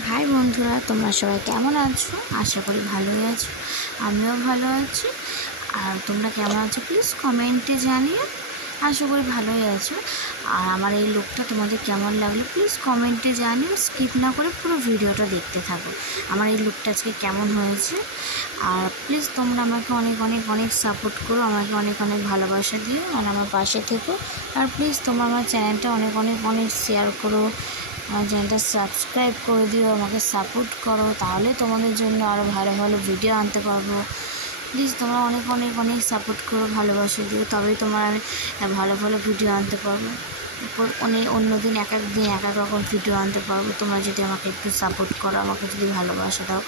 High বন্ধুরা, তোমরা সবাই কেমন আছো? আশা করি ভালোই আছো। আমিও ভালো আছি। আর তোমরা কেমন আছো প্লিজ কমেন্টে জানিও। আশা করি ভালোই আছো। আর আমার এই লুকটা তোমাদের কেমন লাগলো প্লিজ কমেন্টে জানিও। স্কিপ না করে পুরো ভিডিওটা দেখতে থাকো। আমার এই লুকটা আজকে কেমন হয়েছে। আর প্লিজ তোমরা আমাকে অনেক অনেক অনেক সাপোর্ট করো, আমাকে অনেক অনেক ভালোবাসা দিও আর আমার পাশে থেকো। আর প্লিজ তোমরা আমার চ্যানেলটা অনেক অনেক অনেক শেয়ার করো, আমার চ্যানেলটা সাবস্ক্রাইব করে দিও, আমাকে সাপোর্ট করো, তাহলে তোমাদের জন্য আরও ভালো ভালো ভিডিও আনতে পারবো। প্লিজ তোমরা অনেক অনেক অনেক সাপোর্ট করো, ভালোবাসা দিও, তবেই তোমার ভালো ভালো ভিডিও আনতে পারবো। অন্য দিন এক এক দিন এক এক রকম ভিডিও আনতে পারবো, তোমরা যদি আমাকে একটু সাপোর্ট করো, আমাকে যদি ভালোবাসা দাও।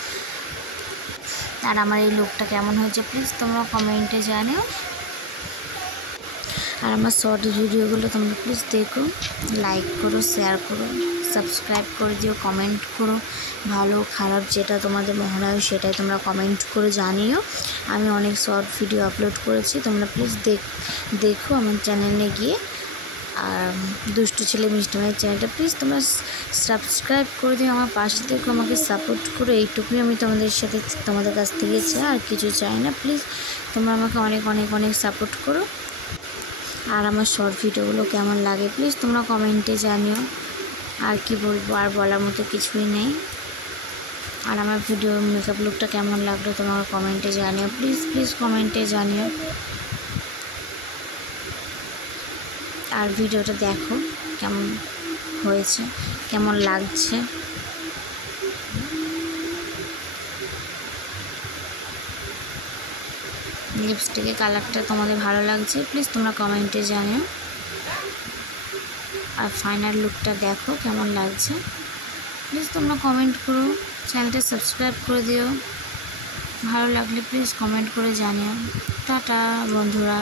আর আমার এই লুকটা কেমন হয়েছে প্লিজ তোমরা কমেন্টে জানিও। আর আমার শর্ট ভিডিওগুলো তোমরা প্লিজ দেখো, লাইক করো, শেয়ার করো, সাবস্ক্রাইব করে দিও, কমেন্ট করো। ভালো খারাপ যেটা তোমাদের মনে হয় সেটাই তোমরা কমেন্ট করে জানিও। আমি অনেক শর্ট ভিডিও আপলোড করেছি, তোমরা প্লিজ দেখো আমার চ্যানেলে গিয়ে। আর দুষ্টু ছেলে মিষ্টি মায়ের চ্যানেলটা প্লিজ তোমরা সাবস্ক্রাইব করে দিও, আমার পাশে থেকে আমাকে সাপোর্ট করো। এইটুকুই আমি তোমাদের কাছ থেকে চাই, আর কিছু চাই না। প্লিজ তোমরা আমাকে অনেক অনেক অনেক সাপোর্ট করো। আর আমার শর্ট ভিডিওগুলো কেমন লাগে প্লিজ তোমরা কমেন্টে জানিও। আর কি বলবো, আর বলার মতো কিছুই নেই। আর আমার ভিডিও মেকআপ লুকটা কেমন লাগলো তোমরা কমেন্টে জানিও, প্লিজ প্লিজ কমেন্টে জানিও। আর ভিডিওটা দেখো কেমন হয়েছে, কেমন লাগছে। লিপস্টিকের কালারটা তোমাদের ভালো লাগছে প্লিজ তোমরা কমেন্টে জানিও। আর ফাইনাল লুকটা দেখো কেমন লাগছে, প্লিজ তোমরা কমেন্ট করো, চ্যানেলটা সাবস্ক্রাইব করে দিও। ভালো লাগলে প্লিজ কমেন্ট করে জানিও। টাটা বন্ধুরা।